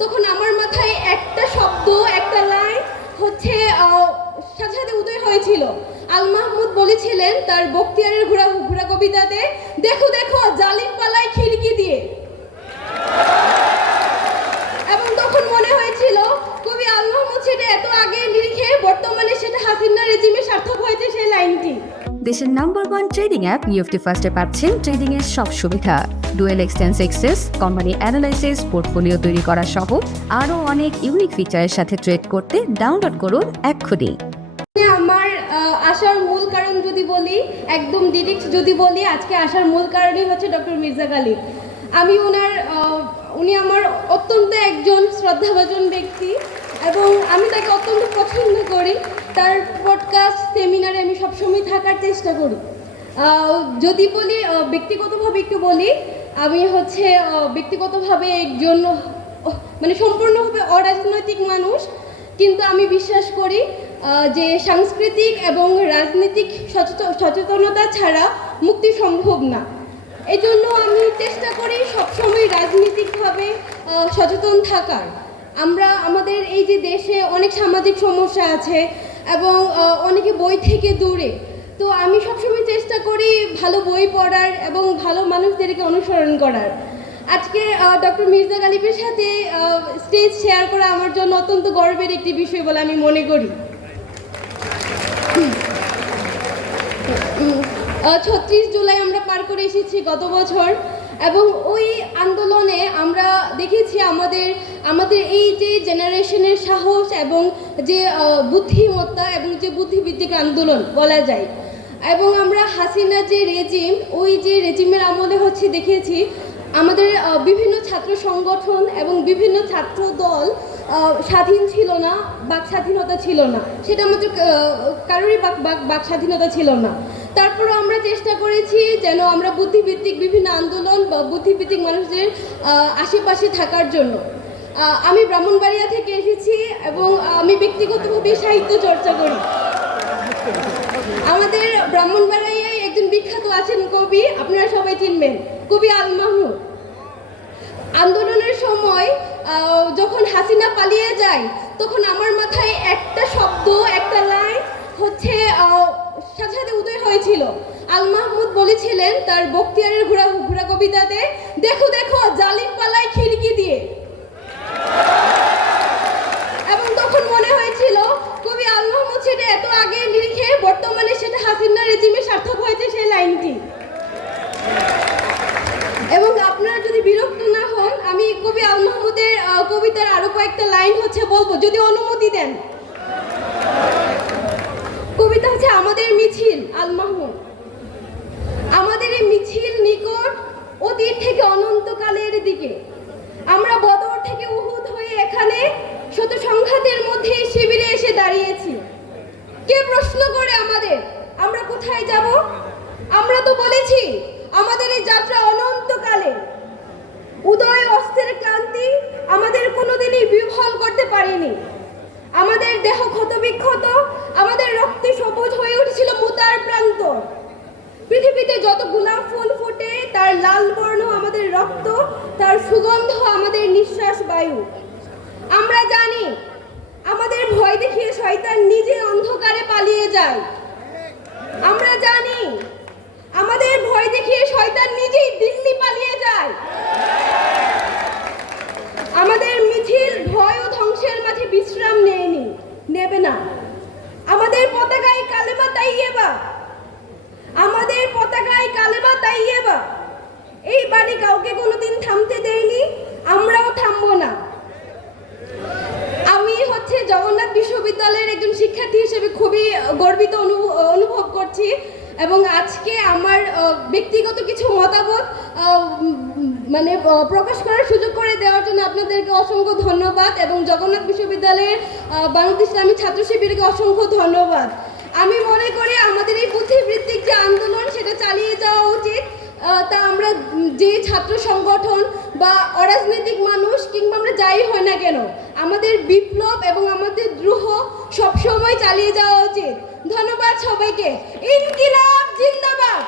তখন আমার মাথায় একটা শব্দ, একটা লাইন হচ্ছে সাথে সাথে উদয় হয়েছিল। আল মাহমুদ বলেছিলেন তার বখতিয়ারের ঘোড়া কবিতাতে, দেখো দেখো জালিম পালায় খিড়কি দিয়ে। এবং তখন মনে হয়েছিল কবি আল মাহমুদ সেটা এত আগে লিখে বর্তমানে সেটা হাসিনা রেজিমে সার্থক হয়েছে সেই লাইনটি। দেশের নাম্বার 1 ট্রেডিং অ্যাপ নিফটি ফার্স্টে পাচ্ছেন ট্রেডিং এর সব সুবিধা, dual exchange access, company analysis, portfolio তৈরি করা সহ আরও অনেক ইউনিক ফিচারের সাথে ট্রেড করতে ডাউনলোড করুন এক্ষুনি। আমার আসার মূল কারণ যদি বলি, একদম ডিরেক্ট যদি বলি, আজকে আসার মূল কারণই হচ্ছে ডক্টর মির্জা গালিব। আমি উনি আমার অত্যন্ত একজন শ্রদ্ধাভাজন ব্যক্তি এবং আমি তাকে অত্যন্ত পছন্দ করি। তার পডকাস্ট, সেমিনারে আমি সবসময় থাকার চেষ্টা করি। যদি বলি ব্যক্তিগতভাবে একটু বলি, আমি হচ্ছে ব্যক্তিগতভাবে একজন মানে সম্পূর্ণভাবে অরাজনৈতিক মানুষ, কিন্তু আমি বিশ্বাস করি যে সাংস্কৃতিক এবং রাজনৈতিক সচেতনতা ছাড়া মুক্তি সম্ভব না। এই জন্য আমি চেষ্টা করি সবসময় রাজনৈতিকভাবে সচেতন থাকার। আমাদের এই যে দেশে অনেক সামাজিক সমস্যা আছে এবং অনেকে বই থেকে দূরে, তো আমি সবসময় চেষ্টা করি ভালো বই পড়ার এবং ভালো মানুষদেরকে অনুসরণ করার। আজকে ডক্টর মির্জা গালিবের সাথে স্টেজ শেয়ার করা আমার জন্য অত্যন্ত গর্বের একটি বিষয় বলে আমি মনে করি। ৩৬ জুলাই আমরা পার করে এসেছি গত বছর, এবং ওই আন্দোলনে আমরা দেখেছি আমাদের এই যে জেনারেশনের সাহস এবং যে বুদ্ধিমত্তা এবং যে বুদ্ধিভিত্তিক আন্দোলন বলা যায়। এবং আমরা হাসিনা যে রেজিম, ওই যে রেজিমের আমলে হচ্ছে দেখেছি আমাদের বিভিন্ন ছাত্র সংগঠন এবং বিভিন্ন ছাত্র দল স্বাধীন ছিল না, বাক স্বাধীনতা ছিল না, সেটা আমাদের কারোরই বাক স্বাধীনতা ছিল না। তারপরে আমরা চেষ্টা করেছি যেন আমরা বুদ্ধিভিত্তিক বিভিন্ন আন্দোলন বা বুদ্ধিভিত্তিক মানুষদের আশেপাশে থাকার জন্য। আমি ব্রাহ্মণবাড়িয়া থেকে এসেছি এবং আমি ব্যক্তিগতভাবে সাহিত্য চর্চা করি। আমাদের ব্রাহ্মণবাড়িয়ায় একজন বিখ্যাত আছেন কবি, আপনারা সবাই চিনবেন, কবি আল মাহমুদ। আন্দোলনের সময় যখন হাসিনা পালিয়ে যায়, তখন আমার মাথায় একটা শব্দ, একটা লাইন হচ্ছে সাথে সাথে উদয় হয়েছিল। আল মাহমুদ বলেছিলেন তার বখতিয়ারের ঘোড়া কবিতাতে, দেখো দেখো জালিম পালায় খিড়কি দিয়ে। এবং তখন মনে হয়েছিল কবি আল মাহমুদ সেটা এত আগে লিখে বর্তমানে সেটা হাসিনা রেজিমে সার্থক হয়েছে সেই লাইনটি। এবং আপনারা যদি বিরক্ত না হন, আমি কবি আল মাহমুদের কবিতার আরো কয়েকটা লাইন হচ্ছে বলবো, যদি অনুমতি দেন। কবিতা হচ্ছে আমাদের মিছিল। আল মাহমুদ, আমাদের এই মিছিল নিকট অতীত থেকে অনন্তকালের দিকে, আমরা বদর থেকে উহুদ হয়ে এখানে শত সংঘাতের মধ্যে শিবিরে এসে দাঁড়িয়েছি। কে প্রশ্ন করে আমরা কোথায় যাব? আমরা তো বলেছি আমাদের এই যাত্রা অনন্তকালে। উদয় অস্ত্রের ক্লান্তি আমাদের কোনোদিনই বিফল করতে পারেনি। আমাদের দেহ ক্ষতবিক্ষত, আমাদের রক্তে সবুজ হয়ে উঠেছিল মুতার প্রান্ত। পৃথিবীতে যত গোলাপ ফুল ফোটে তার লাল বর্ণ আমাদের রক্ত, তার সুগন্ধ আমাদের নিঃশ্বাস বায়ু। আমরা জানি আমাদের ভয় দেখিয়ে শয়তান নিজে অন্ধকারে পালিয়ে যায়। আমরা জানি আমাদের ভয় দেখিয়ে শয়তান নিজেই দিল্লি পালিয়ে যায়। আমাদের মিছিল ভয় ও ধ্বংসের মাঝে বিশ্রাম নেবে না। আমাদের পতাকায় কালেমা তাইয়েবা, আমাদের পতাকায় কালেমা তাইয়েবা। এই বাণী কাউকে কোনোদিন থামতে দেয়নি, আমরাও থামবো না। আমি হচ্ছে জগন্নাথ বিশ্ববিদ্যালয়ের একজন শিক্ষার্থী হিসেবে খুবই গর্বিত অনুভব করছি, এবং আজকে আমার ব্যক্তিগত কিছু মতামত মানে প্রকাশ করার সুযোগ করে দেওয়ার জন্য আপনাদেরকে অসংখ্য ধন্যবাদ, এবং জগন্নাথ বিশ্ববিদ্যালয়ের বাংলাদেশ ইসলামী ছাত্র শিবিরকে অসংখ্য ধন্যবাদ। আমি মনে করি আমাদের এই বুদ্ধিবৃত্তিক যে আন্দোলন সেটা চালিয়ে যাওয়া উচিত। তা আমরা যে ছাত্র সংগঠন বা অরাজনৈতিক মানুষ কিংবা আমরা যাই হই না কেন, আমাদের বিপ্লব এবং আমাদের দ্রোহ সবসময় চালিয়ে যাওয়া উচিত। ধন্যবাদ সবাইকে। ইনকিলাব জিন্দাবাদ।